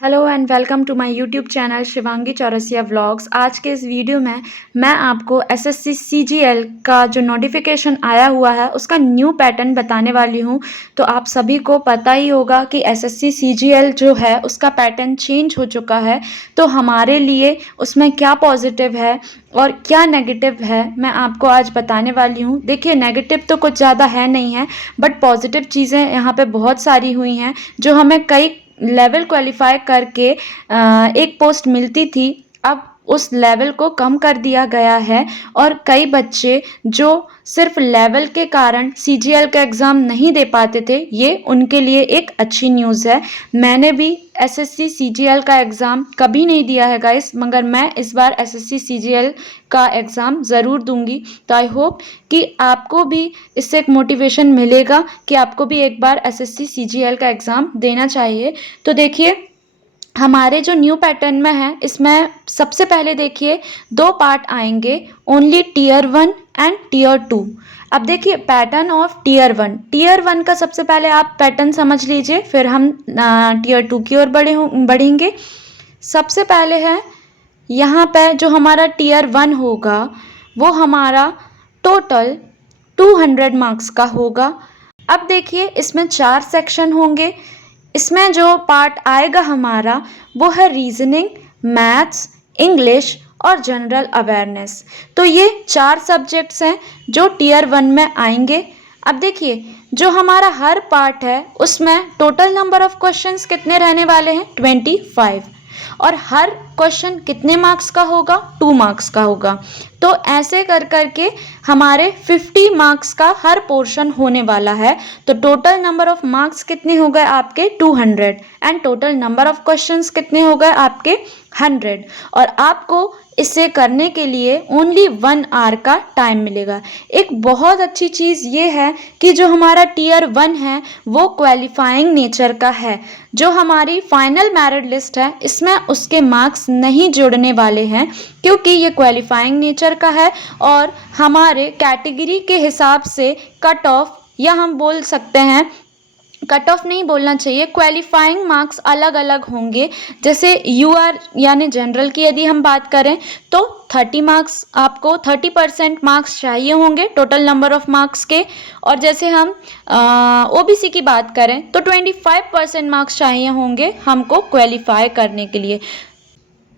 Hello and welcome to my YouTube channel Shivangi Chaurasia vlogs. आज के इस वीडियो में मैं आपको एसएससी सीजीएल का जो नोटिफिकेशन आया हुआ है उसका न्यू पैटर्न बताने वाली हूं। तो आप सभी को पता ही होगा कि एसएससी सीजीएल जो है उसका पैटर्न चेंज हो चुका है। तो हमारे लिए उसमें क्या पॉजिटिव है और क्या नेगेटिव है मैं आपको आज बताने वाली हूँ। देखिए, नेगेटिव तो कुछ ज़्यादा है नहीं है, बट पॉजिटिव चीज़ें यहाँ पे बहुत सारी हुई हैं जो हमें कई लेवल क्वालिफाई करके एक पोस्ट मिलती थी। अब उस लेवल को कम कर दिया गया है और कई बच्चे जो सिर्फ लेवल के कारण सीजीएल का एग्ज़ाम नहीं दे पाते थे, ये उनके लिए एक अच्छी न्यूज़ है। मैंने भी एसएससी सीजीएल का एग्ज़ाम कभी नहीं दिया है गाइस, मगर मैं इस बार एसएससी सीजीएल का एग्ज़ाम ज़रूर दूंगी। तो आई होप कि आपको भी इससे एक मोटिवेशन मिलेगा कि आपको भी एक बार एसएससी सीजीएल का एग्ज़ाम देना चाहिए। तो देखिए, हमारे जो न्यू पैटर्न में है इसमें सबसे पहले देखिए 2 पार्ट आएंगे, ओनली टीयर 1 एंड टीयर 2। अब देखिए पैटर्न ऑफ टीयर 1 का सबसे पहले आप पैटर्न समझ लीजिए, फिर हम टीयर 2 की ओर बढ़ेंगे। सबसे पहले है यहाँ पे जो हमारा टीयर 1 होगा वो हमारा टोटल 200 मार्क्स का होगा। अब देखिए इसमें 4 सेक्शन होंगे। इसमें जो पार्ट आएगा हमारा वो है रीजनिंग, मैथ्स, इंग्लिश और जनरल अवेयरनेस। तो ये 4 सब्जेक्ट्स हैं जो टीयर 1 में आएंगे। अब देखिए जो हमारा हर पार्ट है उसमें टोटल नंबर ऑफ क्वेश्चंस कितने रहने वाले हैं, 25, और हर क्वेश्चन कितने मार्क्स का होगा, 2 मार्क्स का होगा। तो ऐसे कर करके हमारे 50 मार्क्स का हर पोर्शन होने वाला है। तो टोटल नंबर ऑफ मार्क्स कितने हो गए आपके 200 and total number of questions कितने हो गए आपके 100। और आपको इसे करने के लिए ओनली 1 आवर का टाइम मिलेगा। एक बहुत अच्छी चीज़ ये है कि जो हमारा टीयर 1 है वो क्वालिफाइंग नेचर का है। जो हमारी फाइनल मेरिट लिस्ट है इसमें उसके मार्क्स नहीं जुड़ने वाले हैं, क्योंकि ये क्वालिफाइंग नेचर का है और हमारे कैटेगरी के हिसाब से कट ऑफ, या हम बोल सकते हैं कट ऑफ नहीं बोलना चाहिए, क्वालिफाइंग मार्क्स अलग अलग होंगे। जैसे यूआर यानी जनरल की यदि हम बात करें तो 30 मार्क्स, आपको 30% मार्क्स चाहिए होंगे टोटल नंबर ऑफ मार्क्स के। और जैसे हम ओबीसी की बात करें तो 25% मार्क्स चाहिए होंगे हमको क्वालिफाई करने के लिए।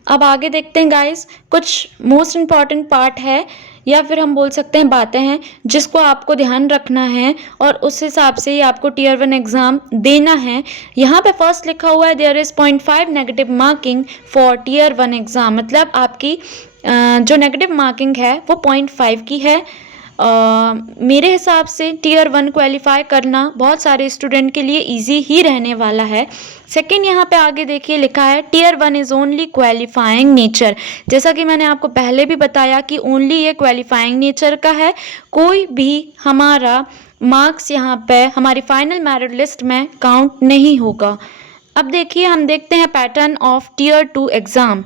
अब आगे देखते हैं गाइस, कुछ मोस्ट इम्पॉर्टेंट पार्ट है या फिर हम बोल सकते हैं बातें हैं जिसको आपको ध्यान रखना है और उस हिसाब से ही आपको टीयर 1 एग्ज़ाम देना है। यहाँ पे फर्स्ट लिखा हुआ है there is 0.5 negative marking for tier 1 exam, मतलब आपकी जो नेगेटिव मार्किंग है वो 0.5 की है। मेरे हिसाब से टीयर 1 क्वालिफाई करना बहुत सारे स्टूडेंट के लिए इजी ही रहने वाला है। सेकंड यहाँ पे आगे देखिए लिखा है tier 1 is only qualifying nature. जैसा कि मैंने आपको पहले भी बताया कि ओनली ये क्वालिफाइंग नेचर का है, कोई भी हमारा मार्क्स यहाँ पे हमारी फाइनल मेरिट लिस्ट में काउंट नहीं होगा। अब देखिए हम देखते हैं पैटर्न ऑफ टीयर 2 एग्ज़ाम।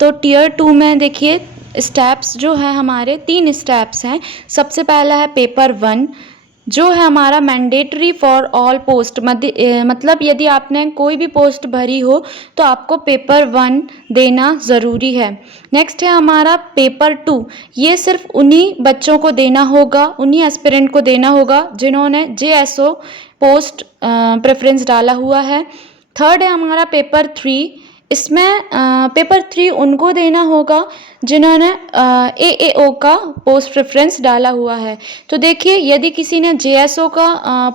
तो टीयर 2 में देखिए स्टेप्स जो है हमारे 3 स्टेप्स हैं। सबसे पहला है पेपर 1 जो है हमारा मैंडेटरी फॉर ऑल पोस्ट, मतलब यदि आपने कोई भी पोस्ट भरी हो तो आपको पेपर 1 देना ज़रूरी है। नेक्स्ट है हमारा पेपर 2, ये सिर्फ उन्हीं बच्चों को देना होगा, उन्हीं एस्पिरेंट को देना होगा जिन्होंने जेएसओ पोस्ट प्रेफरेंस डाला हुआ है। थर्ड है हमारा पेपर 3, इसमें पेपर 3 उनको देना होगा जिन्होंने एएओ का पोस्ट प्रेफरेंस डाला हुआ है। तो देखिए यदि किसी ने जेएसओ का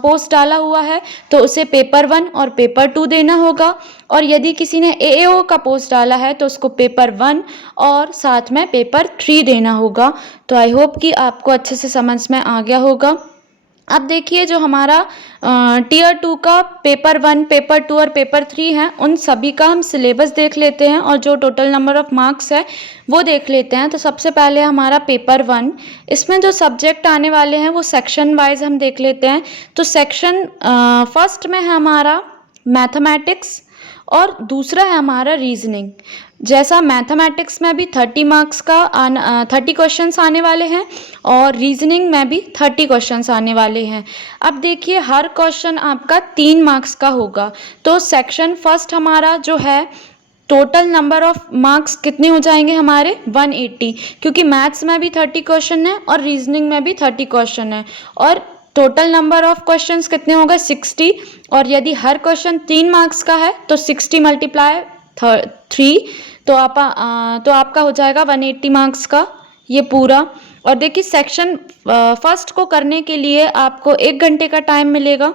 पोस्ट डाला हुआ है तो उसे पेपर 1 और पेपर 2 देना होगा, और यदि किसी ने एएओ का पोस्ट डाला है तो उसको पेपर 1 और साथ में पेपर 3 देना होगा। तो आई होप कि आपको अच्छे से समझ में आ गया होगा। अब देखिए जो हमारा टीयर 2 का पेपर 1, पेपर 2 और पेपर 3 है उन सभी का हम सिलेबस देख लेते हैं और जो टोटल नंबर ऑफ मार्क्स है वो देख लेते हैं। तो सबसे पहले हमारा पेपर 1, इसमें जो सब्जेक्ट आने वाले हैं वो सेक्शन वाइज हम देख लेते हैं। तो सेक्शन फर्स्ट में है हमारा मैथमेटिक्स और दूसरा है हमारा रीजनिंग। जैसा मैथमेटिक्स में भी 30 मार्क्स का 30 क्वेश्चंस आने वाले हैं और रीजनिंग में भी 30 क्वेश्चंस आने वाले हैं। अब देखिए हर क्वेश्चन आपका 3 मार्क्स का होगा। तो सेक्शन फर्स्ट हमारा जो है टोटल नंबर ऑफ मार्क्स कितने हो जाएंगे हमारे 180, क्योंकि मैथ्स में भी 30 क्वेश्चन है और रीजनिंग में भी 30 क्वेश्चन है और टोटल नंबर ऑफ क्वेश्चंस कितने होगा 60। और यदि हर क्वेश्चन 3 मार्क्स का है तो 60 मल्टीप्लाई 3 तो आपका हो जाएगा 180 मार्क्स का ये पूरा। और देखिए सेक्शन फर्स्ट को करने के लिए आपको 1 घंटे का टाइम मिलेगा।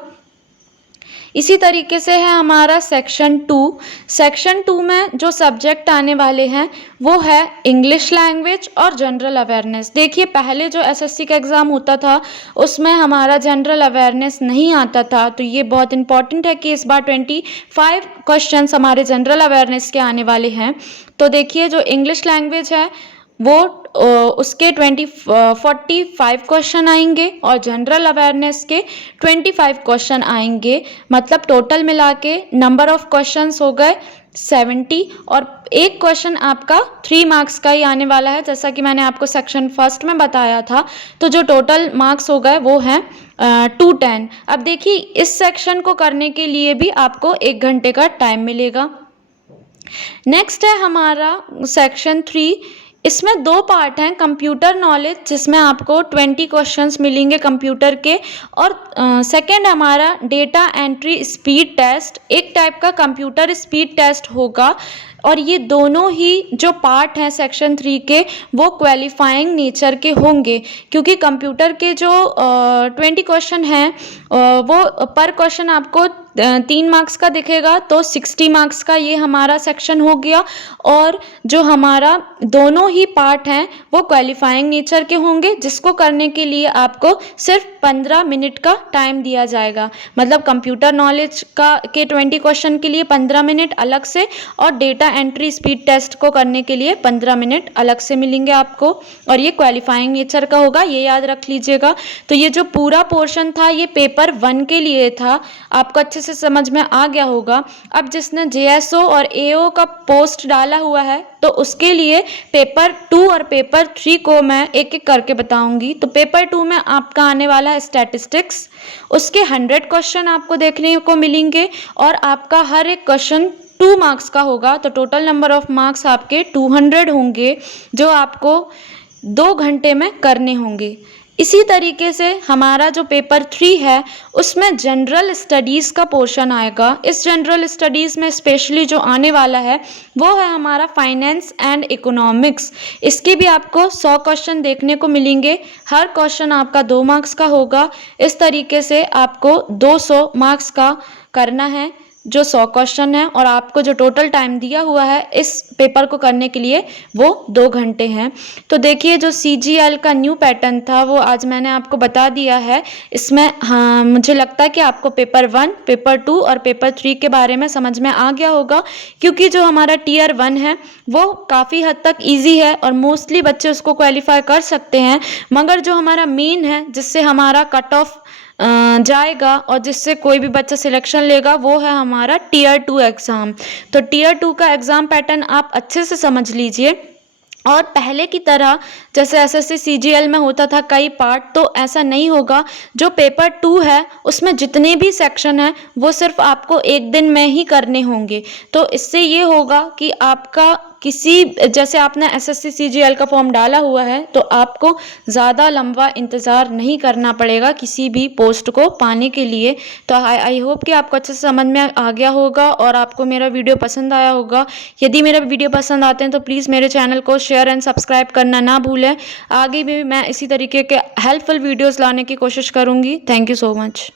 इसी तरीके से है हमारा सेक्शन 2। सेक्शन 2 में जो सब्जेक्ट आने वाले हैं वो है इंग्लिश लैंग्वेज और जनरल अवेयरनेस। देखिए पहले जो एसएससी का एग्ज़ाम होता था उसमें हमारा जनरल अवेयरनेस नहीं आता था, तो ये बहुत इंपॉर्टेंट है कि इस बार 25 क्वेश्चंस हमारे जनरल अवेयरनेस के आने वाले हैं। तो देखिए जो इंग्लिश लैंग्वेज है वो उसके 45 क्वेश्चन आएंगे और जनरल अवेयरनेस के 25 क्वेश्चन आएंगे। मतलब टोटल मिला के नंबर ऑफ क्वेश्चंस हो गए 70 और एक क्वेश्चन आपका 3 मार्क्स का ही आने वाला है, जैसा कि मैंने आपको सेक्शन फर्स्ट में बताया था। तो जो टोटल मार्क्स हो गए वो हैं 210। अब देखिए इस सेक्शन को करने के लिए भी आपको 1 घंटे का टाइम मिलेगा। नेक्स्ट है हमारा सेक्शन 3। इसमें 2 पार्ट हैं, कंप्यूटर नॉलेज जिसमें आपको 20 क्वेश्चंस मिलेंगे कंप्यूटर के, और सेकंड हमारा डेटा एंट्री स्पीड टेस्ट। एक टाइप का कंप्यूटर स्पीड टेस्ट होगा और ये दोनों ही जो पार्ट हैं सेक्शन 3 के वो क्वालिफाइंग नेचर के होंगे, क्योंकि कंप्यूटर के जो 20 क्वेश्चन हैं वो पर क्वेश्चन आपको 3 मार्क्स का दिखेगा, तो 60 मार्क्स का ये हमारा सेक्शन हो गया। और जो हमारा दोनों ही पार्ट हैं वो क्वालिफाइंग नेचर के होंगे, जिसको करने के लिए आपको सिर्फ 15 मिनट का टाइम दिया जाएगा। मतलब कंप्यूटर नॉलेज के 20 क्वेश्चन के लिए 15 मिनट अलग से और डेटा एंट्री स्पीड टेस्ट को करने के लिए 15 मिनट अलग से मिलेंगे आपको, और ये क्वालिफाइंग नेचर का होगा, ये याद रख लीजिएगा। तो ये जो पूरा पोर्शन था ये पेपर 1 के लिए था, आपको अच्छे से समझ में आ गया होगा। अब जिसने जेएसओ और एओ का पोस्ट डाला हुआ है तो उसके लिए पेपर 2 और पेपर 3 को मैं एक एक करके बताऊंगी। तो पेपर 2 में आपका आने वाला है स्टैटिस्टिक्स, उसके 100 क्वेश्चन आपको देखने को मिलेंगे और आपका हर एक क्वेश्चन 2 मार्क्स का होगा। तो टोटल नंबर ऑफ मार्क्स आपके 200 होंगे जो आपको 2 घंटे में करने होंगे। इसी तरीके से हमारा जो पेपर 3 है उसमें जनरल स्टडीज़ का पोर्शन आएगा। इस जनरल स्टडीज़ में स्पेशली जो आने वाला है वो है हमारा फाइनेंस एंड इकोनॉमिक्स। इसके भी आपको 100 क्वेश्चन देखने को मिलेंगे, हर क्वेश्चन आपका 2 मार्क्स का होगा। इस तरीके से आपको 200 मार्क्स का करना है जो 100 क्वेश्चन है, और आपको जो टोटल टाइम दिया हुआ है इस पेपर को करने के लिए वो 2 घंटे हैं। तो देखिए जो CGL का न्यू पैटर्न था वो आज मैंने आपको बता दिया है। इसमें हाँ मुझे लगता है कि आपको पेपर 1, पेपर 2 और पेपर 3 के बारे में समझ में आ गया होगा, क्योंकि जो हमारा टियर 1 है वो काफ़ी हद तक ईजी है और मोस्टली बच्चे उसको क्वालिफाई कर सकते हैं। मगर जो हमारा मेन है जिससे हमारा कट ऑफ जाएगा और जिससे कोई भी बच्चा सिलेक्शन लेगा वो है हमारा टियर 2 एग्ज़ाम। तो टियर 2 का एग्ज़ाम पैटर्न आप अच्छे से समझ लीजिए। और पहले की तरह जैसे एसएससी CGL में होता था कई पार्ट, तो ऐसा नहीं होगा। जो पेपर 2 है उसमें जितने भी सेक्शन हैं वो सिर्फ आपको 1 दिन में ही करने होंगे। तो इससे ये होगा कि आपका जैसे आपने एसएससी CGL का फॉर्म डाला हुआ है तो आपको ज़्यादा लंबा इंतज़ार नहीं करना पड़ेगा किसी भी पोस्ट को पाने के लिए। तो आई होप कि आपको अच्छे से समझ में आ गया होगा और आपको मेरा वीडियो पसंद आया होगा। यदि मेरा वीडियो पसंद आते हैं तो प्लीज़ मेरे चैनल को शेयर एंड सब्सक्राइब करना ना भूलें। आगे भी मैं इसी तरीके के हेल्पफुल वीडियोज़ लाने की कोशिश करूँगी। Thank you so much.